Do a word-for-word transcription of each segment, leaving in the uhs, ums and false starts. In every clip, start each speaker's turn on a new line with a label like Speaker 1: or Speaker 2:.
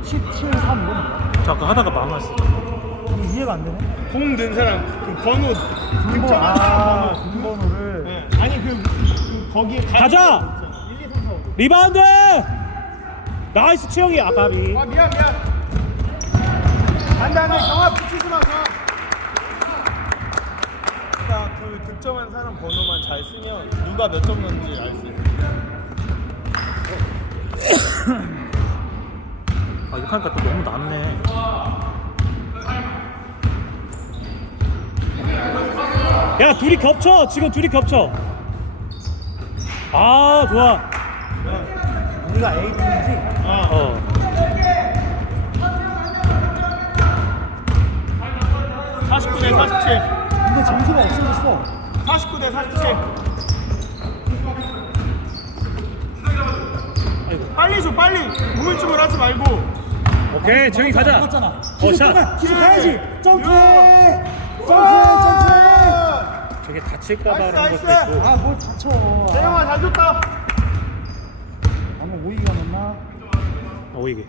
Speaker 1: 육십칠, 삼 이건 뭐야?
Speaker 2: 잠깐 하다가 망했어.
Speaker 1: 이게 이해가 안 되네.
Speaker 3: 공 든 사람 그 번호
Speaker 1: 등번,
Speaker 3: 득점한
Speaker 1: 아,
Speaker 3: 사람 번호.
Speaker 1: 등번호를.
Speaker 3: 네. 아니 그, 그 거기에
Speaker 2: 가자!
Speaker 3: 일, 이, 삼, 사, 오.
Speaker 2: 리바운드! 나이스 치영이 아까비.
Speaker 3: 아 미안 미안. 안돼 안돼 경합 붙이지 마 경합. 그러니까 그 득점한 사람 번호만 잘 쓰면 누가 몇 점 넣는지 알 수 있어.
Speaker 2: 아 이렇게 하니까 또 너무 낮네. 야 둘이 겹쳐. 지금 둘이 겹쳐. 아 좋아.
Speaker 1: 우리가 에이 팀이지?
Speaker 3: 어.
Speaker 2: 어.
Speaker 3: 사십구 대 사십칠.
Speaker 1: 근데 점수가 없어졌어.
Speaker 3: 사십구 대 사십칠.
Speaker 2: 아이고.
Speaker 3: 빨리 줘 빨리. 우물쭈물 하지 말고.
Speaker 2: 오케이 재영이 가자.
Speaker 1: 맞잖아.
Speaker 2: 어
Speaker 1: 기수
Speaker 2: 샷.
Speaker 1: 가, 기수
Speaker 3: 예.
Speaker 1: 가야지. 점프!
Speaker 3: 예.
Speaker 1: 점프! 점프!
Speaker 2: 저게 다칠까봐
Speaker 3: 나이스,
Speaker 2: 그런 것도
Speaker 3: 나이스.
Speaker 2: 있고.
Speaker 1: 아, 뭘 다쳐.
Speaker 3: 재영아 잘 줬다.
Speaker 1: 아마 오이가 넣나?
Speaker 2: 어 이게.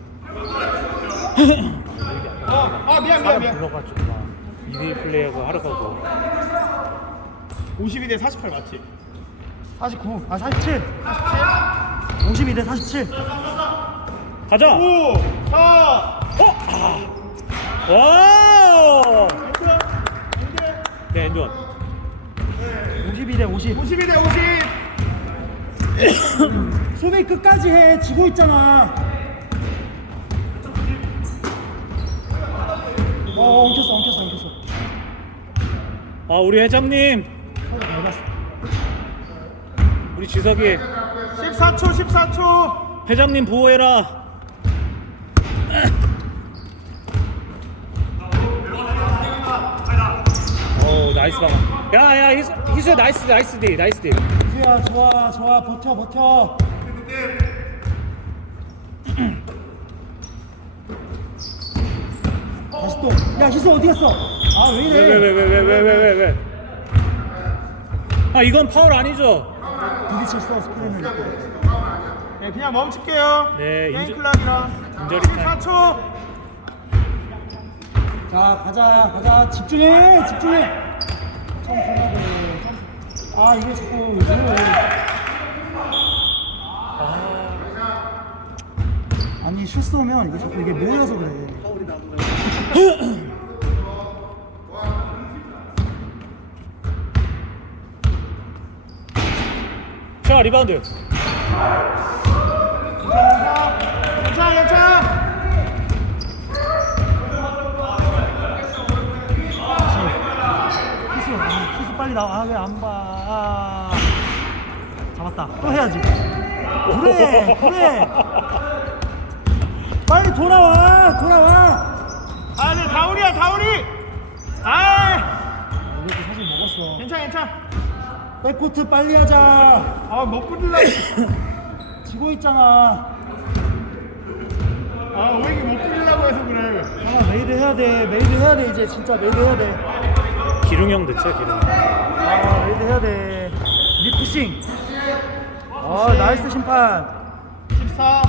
Speaker 3: 어, 아 미안 미안
Speaker 2: 사람
Speaker 3: 미안.
Speaker 2: 불러가지고 막 이대 플레이하고 하러 가고.
Speaker 3: 오십이 대 사십팔 맞지?
Speaker 1: 사십구. 아, 사십칠. 오십이 대 사십칠.
Speaker 2: 가자.
Speaker 3: 오, 사.
Speaker 2: 어? 아. 와. 네 엔드원.
Speaker 1: 오십이 대 오십.
Speaker 3: 오십이 대 오십.
Speaker 1: 수비 끝까지 해. 지고 있잖아. 어, 엉켰어, 엉켰어, 엉켰어.
Speaker 2: 아 우리 회장님. 우리 지석이
Speaker 3: 십사 초 십사 초.
Speaker 2: 회장님 보호해라. 오 나이스 방어. 야야 희수 희수야 나이스 나이스 디 나이스 디.
Speaker 1: 희수야, 좋아, 좋아. 버텨, 버텨. 다시 또. 야, 희수 어디 갔어? 아, 왜 이래?
Speaker 2: 왜 왜 왜 왜 왜 왜 왜 왜? 아 이건 파울 아니죠?
Speaker 1: 부딪혔어, 스크린을.
Speaker 3: 네, 그냥 멈출게요.
Speaker 2: 네,
Speaker 3: 게임
Speaker 2: 인조-
Speaker 3: 클락이랑.
Speaker 2: 인절이 타임.
Speaker 3: 십사 초.
Speaker 1: 자, 가자, 가자. 집중해, 집중해. 참 중요하네. 아, 이게 자꾸 이거. 아니, 슛 쏘면 이게 자꾸 이게 모여서 그래.
Speaker 2: 자 리바운드.
Speaker 3: 괜찮아 괜찮아.
Speaker 1: 희수, 아, 희수 빨리 나와. 아, 왜 안 봐. 아. 잡았다. 또 해야지. 그래, 그래. 빨리 돌아와, 돌아와.
Speaker 3: 아, 네 다우리야 다우리. 아,
Speaker 1: 이것도 사실 먹었어.
Speaker 3: 괜찮아 괜찮아.
Speaker 1: 백코트 빨리 하자.
Speaker 3: 아, 못 붙을라.
Speaker 1: 지고 있잖아.
Speaker 3: 아, 오행이 못 붙이려고 해서 그래.
Speaker 1: 아, 메이드 해야 돼. 메이드 해야 돼. 이제 진짜 메이드 해야 돼.
Speaker 2: 기룡형 대체 기룡.
Speaker 1: 아, 메이드 해야 돼. 리푸싱. 아, 나이스 심판.
Speaker 3: 십사.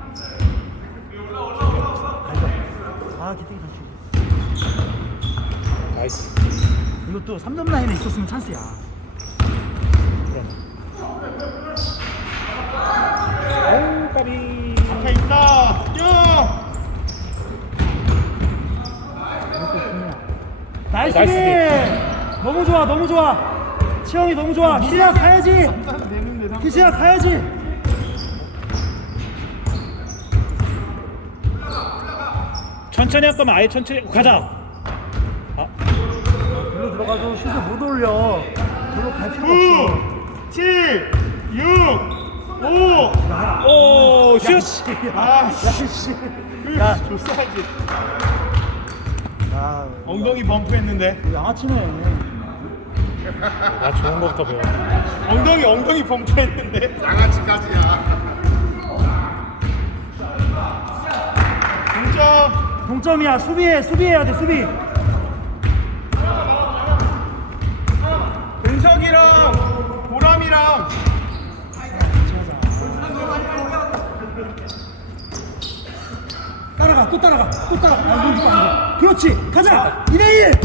Speaker 1: 아, 기특이 다시.
Speaker 2: 나이스.
Speaker 1: 이것도 삼 점 라인에 있었으면 찬스야.
Speaker 2: 그럼. 오 까비.
Speaker 3: 앞에 있다. 뛰어.
Speaker 1: 이것도 중요해. 나이스.
Speaker 2: 나이스
Speaker 1: 너무 좋아, 너무 좋아. 치영이 너무 좋아. 희수야 가야지.
Speaker 3: 내는데 나.
Speaker 1: 희수야 가야지.
Speaker 2: 천천히 할 거면 아예 천천히 가자. 아
Speaker 1: 글로 들어가도 슛을 못 올려. 글로 갈 필요가 없어.
Speaker 3: 구, 칠, 육, 오.
Speaker 2: 오 슛.
Speaker 1: 아, 야, 씨. 야,
Speaker 3: 줬어야지.
Speaker 1: 야,
Speaker 3: 엉덩이 범프했는데.
Speaker 1: 양아치네.
Speaker 2: 아 좋은 거부터 배워.
Speaker 3: 엉덩이 엉덩이 범프했는데.
Speaker 4: 양아치까지야.
Speaker 3: 동점.
Speaker 1: 동점이야. 수비해, 수비해야 돼, 수비.
Speaker 3: 은석이랑 보람이랑.
Speaker 1: 따라가, 따라가 또 따라가 또 따라가. 아, 이거 이거 아니야. 그렇지 가자. 이 대 일.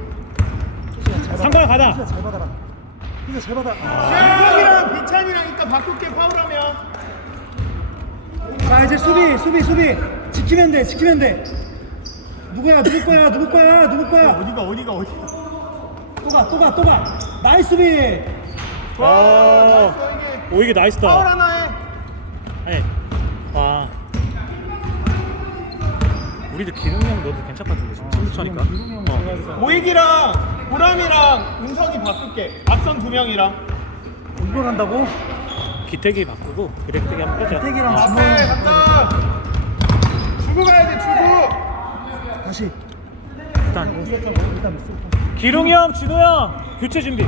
Speaker 2: 상관 가자.
Speaker 1: 희수야 잘 받아라. 희수야 잘 받아. 아.
Speaker 3: 현석이랑 비찬이랑 이따 바꿀게 파울하면.
Speaker 1: 자 이제 수비 수비 수비 지키면 돼 지키면 돼. 누구야 누구 거야 누구 거야 누구 거야.
Speaker 3: 어디가 어디가 어디가.
Speaker 1: 또가 또가 또가. 나이스 수비.
Speaker 3: 와,
Speaker 2: 어.
Speaker 3: 나이스 이게.
Speaker 2: 오 이게 나이스다.
Speaker 3: 파울 하나 해.
Speaker 2: 아니. 아. 우리도 기능이 형 너도 괜찮을 것 같은데 지금 승부처니까. 어.
Speaker 3: 오익이랑 보람이랑 은석이 바꿀게. 앞선 두 명이랑.
Speaker 1: 이걸 한다고?
Speaker 2: 기택이 바꾸고 기택이 한번 빼자.
Speaker 1: 기택이랑
Speaker 2: 아,
Speaker 1: 준호.
Speaker 3: 앞에 간다. 주고 가야 돼 주고.
Speaker 1: 다시.
Speaker 2: 일단
Speaker 1: 일단 있어.
Speaker 2: 기룡이 형, 진호 형 교체 준비.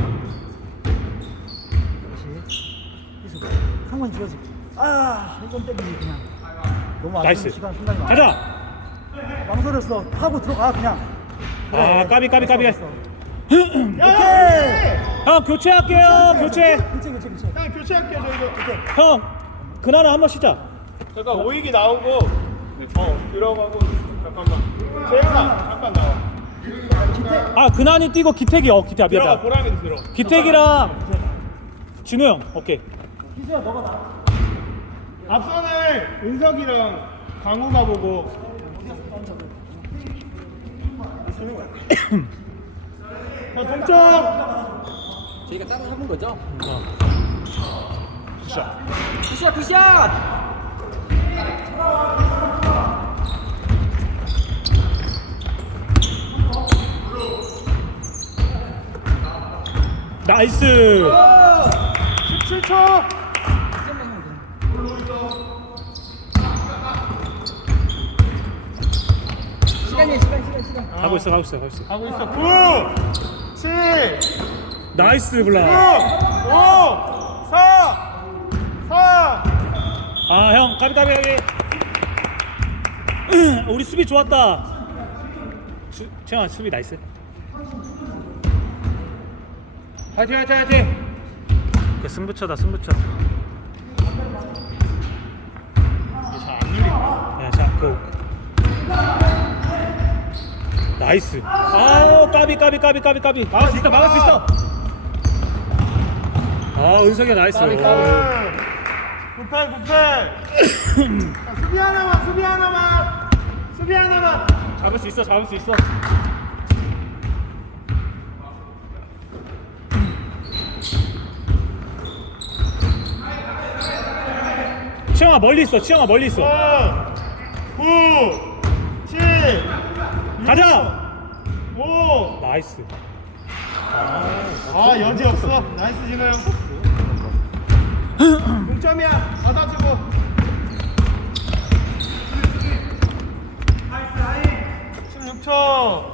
Speaker 1: 다시. 희수. 상관이 줘야지. 아 이건 때리지 그냥. 너무 안
Speaker 2: 나이스.
Speaker 1: 좋은 시간 순간이 많아.
Speaker 2: 가자.
Speaker 1: 망설였어. 하고 들어가 그냥.
Speaker 2: 아 까비 까비 까비.
Speaker 1: 됐어,
Speaker 3: 야,
Speaker 1: 오케이.
Speaker 2: 형 교체할게요. 교체.
Speaker 1: 교체 교체 교체.
Speaker 3: 형 교체할게 저희도.
Speaker 2: 형 그날은 한번 쉬자.
Speaker 3: 잠깐 오익이 나오고. 어 들어가고 잠깐만. 재현아 잠깐 나와.
Speaker 2: 아 근한이 뛰고 기택이 어 기택
Speaker 3: 들어가
Speaker 2: 미안하다.
Speaker 3: 보람이도 들어.
Speaker 2: 기택이랑 진호 형 오케이.
Speaker 1: 희수야 너가 나.
Speaker 3: 앞선을 은석이랑 강우가 보고. 자 동점.
Speaker 4: 저희가 따로 해본 거죠?
Speaker 2: 어.
Speaker 4: 굿샷 굿샷!
Speaker 2: 나이스.
Speaker 3: 십칠 초.
Speaker 4: 시간이야 시간 시간 시간.
Speaker 2: 가고 있어 가고 있어 가고 있어.
Speaker 3: 하고 있어. 구, 칠,
Speaker 2: 나이스
Speaker 3: 육,
Speaker 2: 블라.
Speaker 3: 오, 사, 삼.
Speaker 2: 아 형 까비 까비 까비. 우리 수비 좋았다. 수, 채영아 수비 나이스. 화이팅 화이팅 화이팅. 그 승부처다 승부처.
Speaker 3: 잘안 눌린다.
Speaker 2: 야, 자, 고. 나이스. 아, 까비 까비 까비 까비 까비. 막을 수 있어, 막을 수 있어. 아, 은석이 나이스.
Speaker 3: 까비, 까비. 굿패 굿패. 자, 수비 하나만 수비 하나만 수비 하나만.
Speaker 2: 잡을 수 있어, 잡을 수 있어. 치영아 멀리 있어, 치영아 멀리 있어.
Speaker 3: 구, 칠,
Speaker 2: 가자.
Speaker 3: 오.
Speaker 2: 나이스.
Speaker 3: 아 여지 없어. 나이스 진호 형. 동점이야. 받아주고. 십육 초.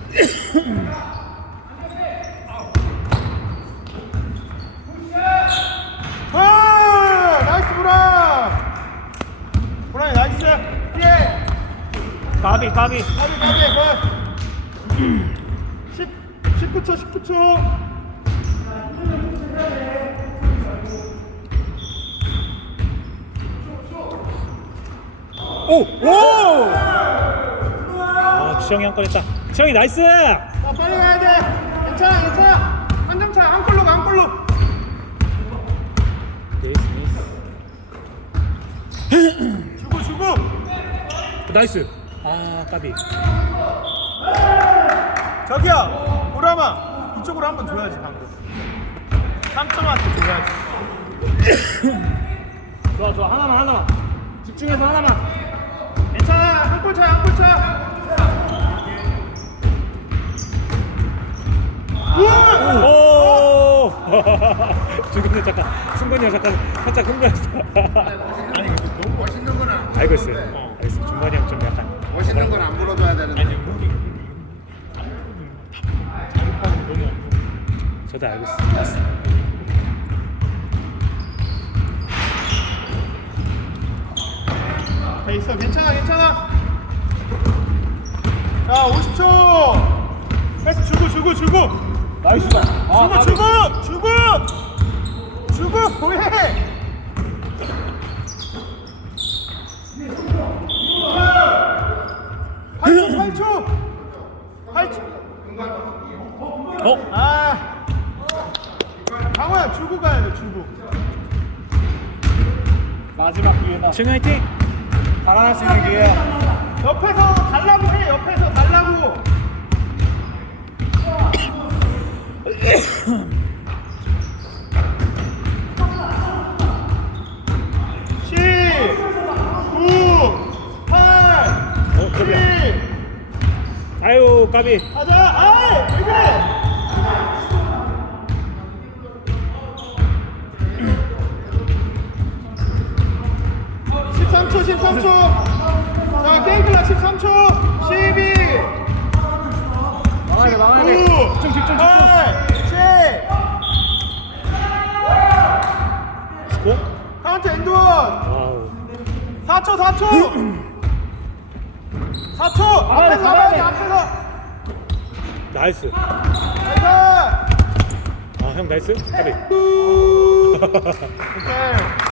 Speaker 3: 아 나이스 보라. 보라이 나이스. 예.
Speaker 2: 까비 까비.
Speaker 3: 가비 가비 굿. 십 십구 초 십구 초.
Speaker 2: 오! 오! 아, 지영이 한 건 했다. 지영이 나이스!
Speaker 3: 자 빨리 가야 돼. 괜찮아 괜찮아. 한 점 차. 한 골로 가 한 골로. 주고 주고.
Speaker 2: 나이스. 아, 까비.
Speaker 3: 저기야 보람아 이쪽으로 한번 줘야지 방금. 삼 점한테 줘야지.
Speaker 2: 좋아, 좋아. 하나만, 하나만. 집중해서 하나만.
Speaker 3: 괜찮아 한 골 차야 한 골 차. 우와!
Speaker 2: 오! 죽었네, 잠깐. 승관이 형 잠깐 살짝 흥분했어.
Speaker 3: 아니 이거 너무 멋있는 거나.
Speaker 2: 알고 있어요. 알고 있어요. 중관이 형 좀 약간.
Speaker 5: 멋있는 건 안 불러줘야 되는데.
Speaker 2: 저도 알고 있어요.
Speaker 3: 돼 있어 괜찮아 괜찮아. 자 오십 초. 패스 주고 주고 주고.
Speaker 2: 나이스다.
Speaker 3: 주고 주고 주고 주고 뭐해? 칠 초. 팔 초.
Speaker 2: 어?
Speaker 3: 아. 강호야 주고 가야 돼 주고.
Speaker 5: 마지막 기회다.
Speaker 2: 승희 화이팅!
Speaker 5: 살아날 수 있는 기회야.
Speaker 3: 옆에서 달라고 해. 옆에서 달라고. 십, 구, 팔,
Speaker 2: 어, 그러면.
Speaker 3: 칠.
Speaker 2: 아유 까비.
Speaker 3: 가자. 아이, 왜 그래? 십삼 초, 십삼 초. 자, 게임 클락 십삼 초. 십이.
Speaker 4: 막아야 돼, 막아야 돼.
Speaker 3: 구, 팔, 칠.
Speaker 2: 스코?
Speaker 3: 카운트 엔드원.
Speaker 2: 와우.
Speaker 3: 사 초, 사 초. 사 초. 앞에서
Speaker 4: 나가야
Speaker 3: 나가야
Speaker 4: 돼.
Speaker 3: 돼, 앞에서.
Speaker 2: 나이스.
Speaker 3: 나이스.
Speaker 2: 아 형 나이스. 까비.
Speaker 3: 오케이.